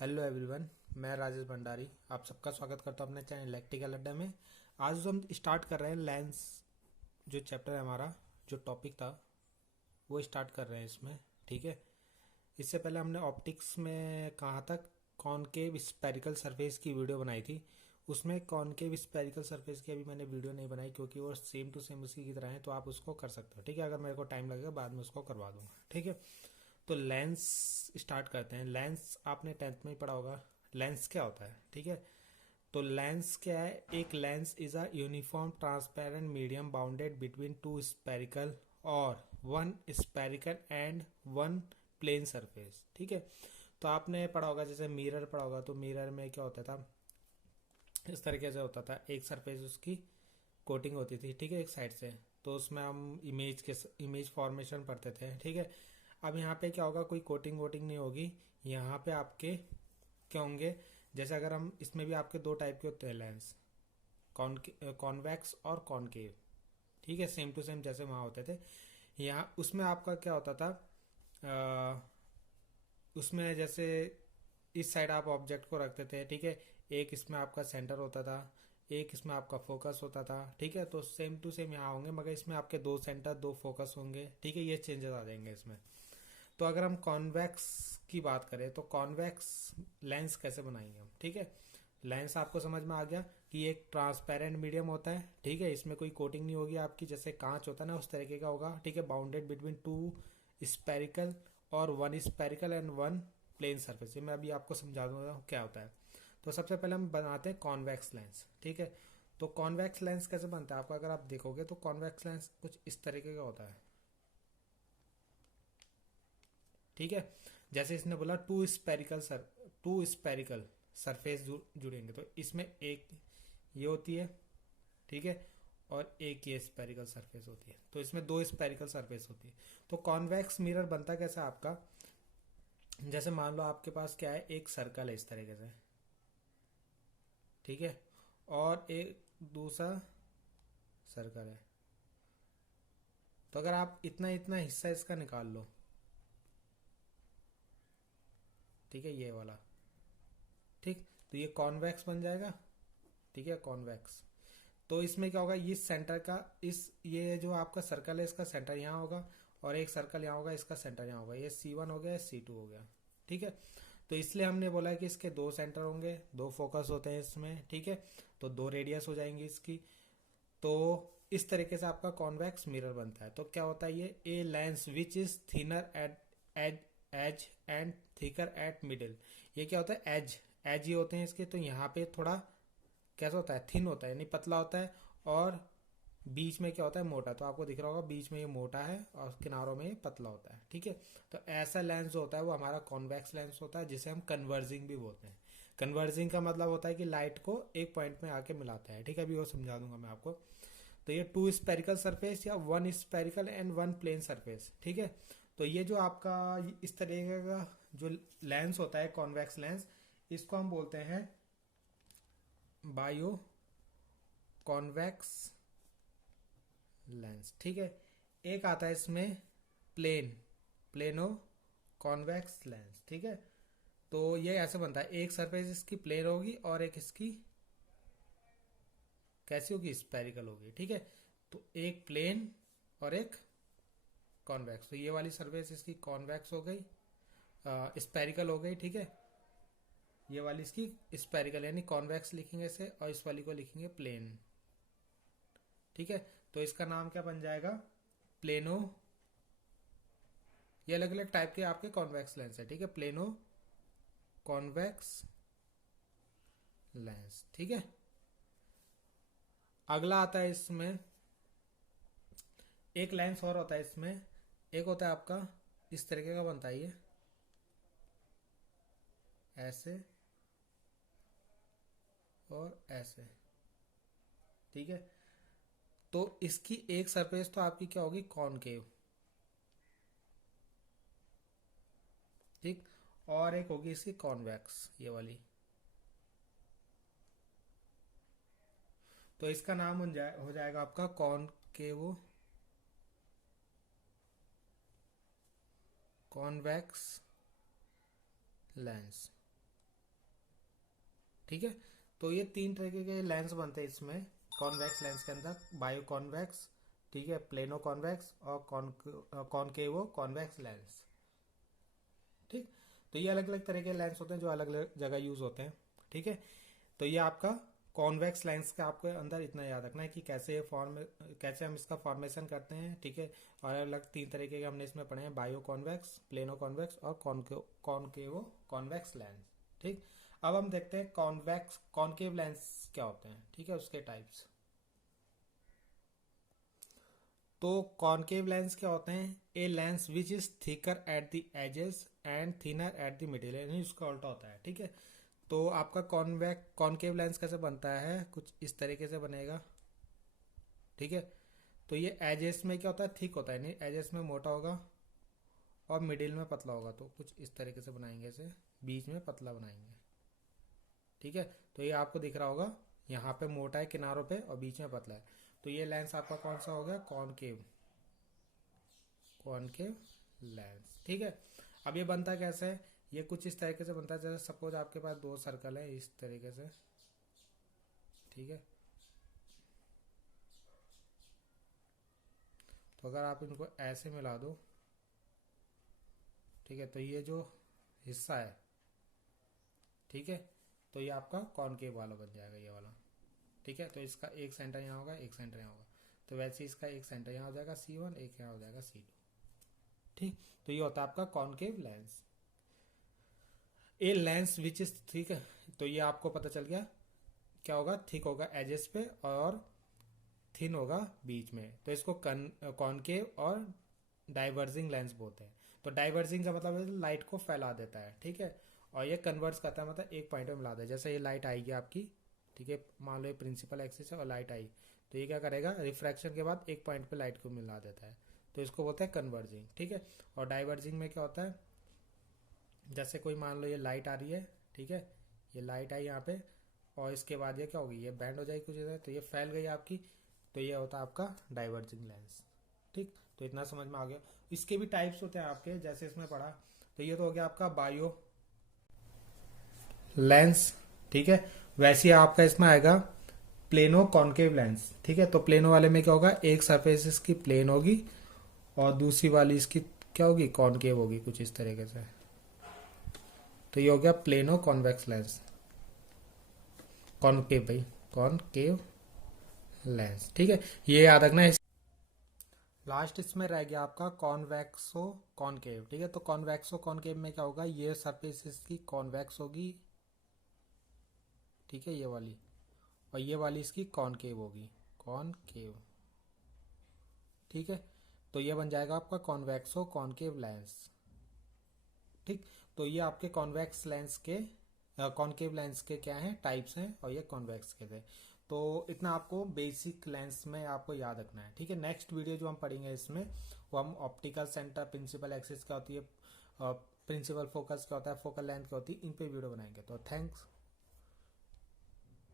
Hello everyone, मैं राजेश भंडारी आप सबका स्वागत करता हूं अपने चैनल इलेक्ट्रिकल अड्डा में। आज जो हम स्टार्ट कर रहे हैं लेंस, जो चैप्टर है हमारा, जो टॉपिक था वो स्टार्ट कर रहे हैं इसमें। ठीक है, इससे पहले हमने ऑप्टिक्स में कहाँ तक कॉनकेव स्फेरिकल सरफेस की वीडियो बनाई थी। उसमें कॉनकेव स्फेरिकल सरफेस की अभी मैंने वीडियो नहीं बनाई क्योंकि वो सेम टू सेम उसी की तरह है, तो आप उसको कर सकते हो। ठीक है, अगर मेरे को टाइम लगेगा बाद में उसको करवा दूंगा। ठीक है, तो लेंस स्टार्ट करते हैं। लेंस आपने टेंथ में ही पढ़ा होगा, लेंस क्या होता है। ठीक है, तो लेंस क्या है? एक lens is a uniform transparent medium bounded between two spherical और one spherical and one plane surface. ठीक है, तो आपने पढ़ा होगा, जैसे मिरर पढ़ा होगा, तो मिरर में क्या होता था, इस तरीके से होता था। एक सरफेस उसकी कोटिंग होती थी, ठीक है, एक साइड से, तो उसमें हम इमेज फॉर्मेशन पढ़ते थे। ठीक है, अब यहाँ पे क्या होगा, कोई कोटिंग वोटिंग नहीं होगी। यहाँ पे आपके क्या होंगे, जैसे अगर हम इसमें भी आपके दो टाइप के होते हैं लेंस, कॉन्वेक्स और कॉनकेव। ठीक है, सेम टू सेम जैसे वहाँ होते थे। यहाँ उसमें आपका क्या होता था, अ, उसमें जैसे इस साइड आप ऑब्जेक्ट को रखते थे। ठीक है, एक इसमें आपका सेंटर होता था, एक इसमें आपका फोकस होता था। ठीक है, तो सेम टू सेम यहाँ होंगे, मगर इसमें आपके दो सेंटर दो फोकस होंगे। ठीक है, ये चेंजेस आ जाएंगे इसमें। तो अगर हम कॉन्वेक्स की बात करें तो कॉन्वेक्स लेंस कैसे बनाएंगे हम। ठीक है, लेंस आपको समझ में आ गया कि एक ट्रांसपेरेंट मीडियम होता है। ठीक है, इसमें कोई कोटिंग नहीं होगी आपकी, जैसे कांच होता है ना, उस तरीके का होगा। ठीक है, बाउंडेड बिटवीन टू स्पेरिकल और one spherical and one plane surface. ये मैं अभी आपको समझा दूंगा क्या होता है। तो सबसे पहले हम बनाते हैं कॉन्वेक्स लेंस। ठीक है, तो कॉन्वेक्स लेंस कैसे बनता है आपका, अगर आप देखोगे तो कॉन्वेक्स लेंस कुछ इस तरीके का होता है। ठीक है, जैसे इसने बोला टू स्पेरिकल सरफेस जुड़ेंगे, तो इसमें एक ये होती है। ठीक है, और एक ये स्पेरिकल सरफेस होती है, तो इसमें दो स्पेरिकल सरफेस होती है। तो कॉन्वेक्स मिरर बनता कैसा आपका, जैसे मान लो आपके पास क्या है, एक सर्कल है इस तरीके से। ठीक है, और एक दूसरा सर्कल है। तो अगर आप इतना इतना हिस्सा इसका निकाल लो, ठीक है, ये वाला, ठीक, तो ये कॉन्वेक्स बन जाएगा। ठीक है, कॉन्वेक्स। तो इसमें क्या होगा, इस सेंटर का, इस ये जो आपका सर्कल है इसका सेंटर यहाँ होगा, और एक सर्कल यहाँ होगा, इसका सेंटर यहाँ होगा। ये C1 हो गया, C2 हो गया। ठीक है, तो इसलिए हमने बोला है कि इसके दो सेंटर होंगे, दो फोकस होते हैं इसमें। ठीक है, तो दो रेडियस हो जाएंगी इसकी। तो इस तरीके से आपका कॉन्वेक्स मिरर बनता है। तो क्या होता है, ये a lens which is thinner at edge edge and thicker at middle. ये क्या होता है, एज एज ये होते हैं इसके, तो यहाँ पे थोड़ा कैसा होता है, थिन होता है, यानी पतला होता है, और बीच में क्या होता है, मोटा। तो आपको दिख रहा होगा बीच में ये मोटा है और किनारों में ये पतला होता है। ठीक है, तो ऐसा लेंस जो होता है वो हमारा कॉन्वेक्स लेंस होता है, जिसे हम कन्वर्जिंग भी बोलते हैं। कन्वर्जिंग का मतलब होता है कि लाइट को एक पॉइंट में आके मिलाता है। ठीक है, अभी वो समझा दूंगा मैं आपको। तो ये टू स्पेरिकल सरफेस या one spherical and one plane surface. ठीक है, तो ये जो आपका इस तरीके का जो लेंस होता है कॉन्वेक्स लेंस, इसको हम बोलते हैं बायो कॉन्वेक्स लेंस। ठीक है, एक आता है इसमें प्लेनो कॉन्वेक्स लेंस। ठीक है, तो ये ऐसे बनता है, एक सरफेस इसकी प्लेन होगी और एक इसकी कैसी होगी, स्पेरिकल होगी। ठीक है, तो एक प्लेन और एक कॉन्वेक्स। तो ये वाली सरफेस इसकी कॉन्वेक्स हो गई, स्पेरिकल हो गई। ठीक है, ये वाली इसकी स्पेरिकल, यानी कॉन्वेक्स लिखेंगे इसे, और इस वाली को लिखेंगे प्लेन। ठीक है, तो इसका नाम क्या बन जाएगा, प्लेनो। ये अलग अलग टाइप के आपके कॉन्वेक्स लेंस है। ठीक है, प्लेनो कॉन्वेक्स लेंस। ठीक है, अगला आता है इसमें एक लेंस और होता है इसमें। एक होता है आपका इस तरीके का बनता है, ये ऐसे और ऐसे। ठीक है, तो इसकी एक सरफेस तो आपकी क्या होगी, कॉनकेव। ठीक, और एक होगी इसकी कॉन्वेक्स, ये वाली। तो इसका नाम हो जाएगा आपका कॉनकेव कॉन्वेक्स लेंस। ठीक है। तो ये 3 तरीके के लेंस बनते हैं इसमें कॉन्वेक्स लेंस के अंदर, बायो कॉन्वेक्स, ठीक है, प्लेनो कॉन्वेक्स और कॉनकेवो कॉन्वेक्स लेंस। ठीक, तो ये अलग अलग तरह के लेंस होते हैं जो अलग अलग जगह यूज होते हैं। ठीक है, तो ये आपका कॉन्वेक्स लेंस का आपको अंदर इतना याद रखना है कि कैसे हम इसका फॉर्मेशन करते हैं। ठीक है, और अलग 3 तरीके के हमने इसमें पढ़े हैं, बायो कॉन्वेक्स, प्लेनो कॉन्वेक्स और कॉनकेवो कॉन्वेक्स लेंस। ठीक, अब हम देखते हैं कॉन्वेक्स कॉनकेव लेंस क्या होते हैं। ठीक है, उसके टाइप्स। तो कॉनकेव लेंस क्या होते हैं? A lens which is thicker at the edges and thinner at the middle, यानी उसका उल्टा होता है। ठीक है, तो आपका कॉनकेव लेंस कैसे बनता है? कुछ इस तरीके से बनेगा। ठीक है, तो ये एजेस में क्या होता है? थिक होता है, नहीं एजेस में मोटा होगा और मिडिल में पतला होगा। तो कुछ इस तरीके से बनाएंगे, इसे बीच में पतला बनाएंगे। ठीक है, तो ये आपको दिख रहा होगा, यहाँ पे मोटा है किनारों पे और बीच में पतला है। तो ये लेंस आपका कौन सा हो गया? Concave concave lens. ठीक है, अब ये बनता कैसे है? ये कुछ इस तरीके से बनता है, जैसे सपोज आपके पास 2 सर्कल है इस तरीके से। ठीक है, तो अगर आप इनको ऐसे मिला दो, ठीक है, तो ये जो हिस्सा है, ठीक है, तो ये आपका कॉनकेव वाला बन जाएगा, ये वाला। ठीक है, तो इसका एक सेंटर यहाँ होगा, एक सेंटर यहाँ होगा। तो वैसे इसका एक सेंटर यहाँ हो जाएगा C1, एक यहाँ हो जाएगा C2। ठीक, तो ये होता है आपका concave lens. A lens which is, ठीक है, तो ये आपको पता चल गया क्या होगा? थिक होगा एजेस पे और थिन होगा बीच में। तो इसको कॉनकेव और डाइवर्जिंग लेंस बोलते हैं। तो डाइवर्जिंग का मतलब है लाइट को फैला देता है। ठीक है, और ये कन्वर्ट्स करता है, मतलब एक पॉइंट में मिला दे। जैसे ये लाइट आएगी आपकी, ठीक है, मान लो ये प्रिंसिपल एक्सिस है और लाइट आई, तो ये क्या करेगा? रिफ्रैक्शन के बाद एक पॉइंट पे लाइट को मिला देता है, तो इसको बोलते हैं कन्वर्जिंग। ठीक है, और डाइवर्जिंग में क्या होता है? जैसे कोई मान लो ये लाइट आ रही है, ठीक है, ये लाइट आई यहाँ पे और इसके बाद ये क्या होगी? ये बैंड हो जाएगी कुछ इधर, तो ये फैल गई आपकी, तो ये होता है आपका डाइवर्जिंग लेंस। ठीक, तो इतना समझ में आ गया। इसके भी टाइप्स होते हैं आपके, जैसे इसमें पढ़ा। तो ये तो हो गया आपका बायो लेंस। ठीक है, वैसे ही आपका इसमें आएगा प्लेनो कॉनकेव लेंस। ठीक है, तो प्लेनो वाले में क्या होगा? एक सरफेस इसकी प्लेन होगी और दूसरी वाली इसकी क्या होगी? कॉनकेव होगी, कुछ इस तरीके से। तो ये हो गया प्लेनो कॉन्वेक्स लेंस, कॉनकेव भाई, कॉनकेव लेंस। ठीक है, ये याद रखना है। लास्ट इसमें रह गया आपका कॉन्वेक्सो कॉनकेव। ठीक है, तो कॉन्वेक्सो कॉनकेव में क्या होगा? ये सरफेस इसकी कॉन्वेक्स होगी, ठीक है, ये वाली, और ये वाली इसकी कॉनकेव होगी, कॉनकेव। ठीक है, तो ये बन जाएगा आपका कॉन्वेक्सो कॉनकेव लेंस। ठीक, तो ये आपके कॉन्वेक्स लेंस के कॉनकेव लेंस के क्या हैं? टाइप्स हैं, और ये कॉन्वेक्स के थे। तो इतना आपको बेसिक लेंस में आपको याद रखना है। ठीक है, नेक्स्ट वीडियो जो हम पढ़ेंगे इसमें, वो हम ऑप्टिकल सेंटर, प्रिंसिपल एक्सिस क्या होती है, प्रिंसिपल फोकस क्या होता है, फोकल लेंथ क्या होती है, इन पे वीडियो बनाएंगे। तो थैंक्स।